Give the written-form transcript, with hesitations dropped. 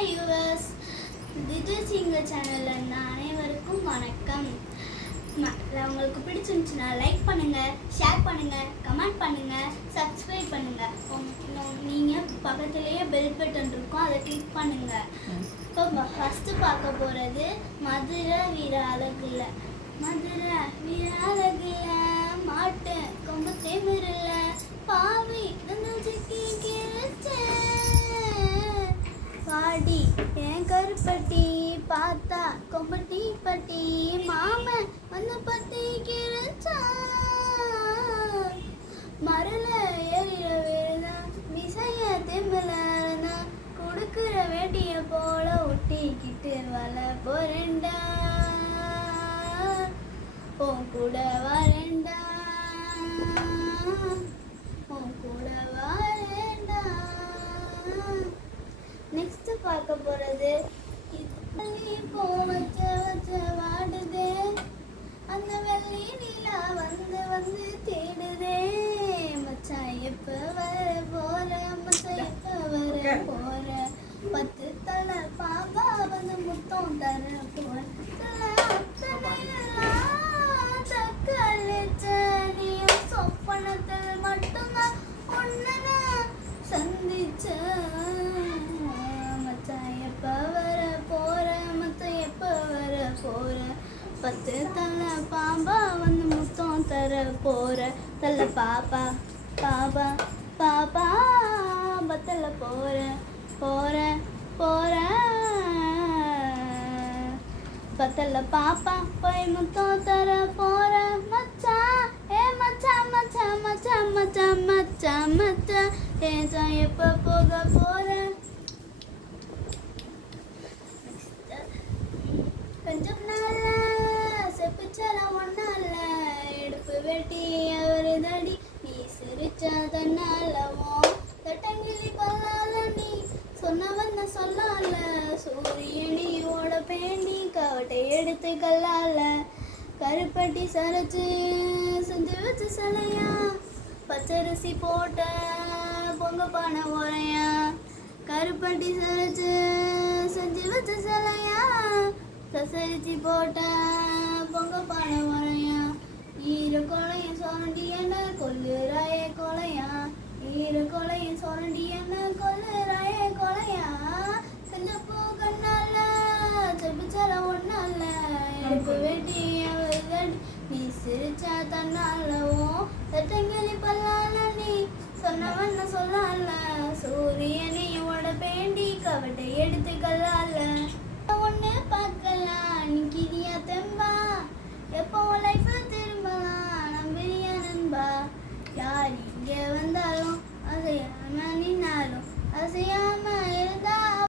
Hi viewers, திஜஸ் எங்கள் சேனலில் அனைவருக்கும் வணக்கம். உங்களுக்கு பிடிச்சிருந்துச்சுன்னா லைக் பண்ணுங்கள், ஷேர் பண்ணுங்கள், கமெண்ட் பண்ணுங்கள், சப்ஸ்கிரைப் பண்ணுங்கள். நீங்கள் பக்கத்துலேயே பெல் பட்டன் இருக்கும், அதை கிளிக் பண்ணுங்கள். இப்போ ஃபஸ்ட்டு பார்க்க போகிறது மதுரை வீர அழகுல. மதுரை வீர அழகுல மாட்டு கொம்பு தேமிரல பாவி பாடி என் கருப்பட்டி பார்த்தா கொம்பட்டி பட்டி மாமன் வந்து பத்தி கிழச்சா மரல ஏறிய வேறுதா விசைய திமிலனா கொடுக்குற வேட்டிய போல ஒட்டிக்கிட்டு வள போறேன்டா உன் கூட வரேன்டா உன் கூட வரேன்டா. நெக்ஸ்ட் பார்க்க போறது போ வச்ச வச்ச வாடுதே அந்த வெள்ளி நிலா வந்து வந்து தேடுதே மச்சான் எப்ப வர போற மச்சான் எப்ப வர போற 10 தலை பாபா வந்து முத்தம் தர போற நீயும் சொப்பனத்தில் மட்டும்தான் ஒன்ன சந்திச்ச மச்சான் எப்ப வர போற மச்சான் எப்ப வர போற 10 தலை பாம்பா வந்து முத்தம் தர போற தலை பாப்பா பாபா பாபா பத்தல போற போற போற பத்தல பாப்பா போய் முத்தம் தர போற மச்சான் ஏ மச்சான் மச்சான் மச்சான் மச்சான் மச்சான் மச்சான் ஏன் எப்ப போக போற. கொஞ்சம் நாள செப்பிச்சல ஒன்னால எடுப்பு வெட்டி அவரு தடி நீ சிரிச்சா தன்னாலவோ தட்டங்கிலி பல்லால நீ சொன்னவன்ன சொல்லால சூரியனியோட பேண்டி கவட்டை எடுத்து கல்லால கருப்பட்டி சரைச்சு செஞ்சு வச்சு சலையா பச்சரிசி போட்ட பொங்க பானை உரையா கருப்பட்டி சரைச்சு செஞ்சு வச்சு சலையா சசரிச்சி போட்ட பொங்க பானை உரையா ஈர கொலையும் சுரண்டி என்ன கொல்லுறாய கொலையா ஈர கொலையும் சுரண்டி என்ன கொல்லுறாய கொலையா கஞ்சப்பூ கண்ணால செப்பிச்சல ஒன்னால எடுப்பு வெட்டி அவர்கள் நீ சிரிச்சா தன்னாலவோ தட்டங்கிலி பல்லால நீ சொன்னவன்ன சொல்ல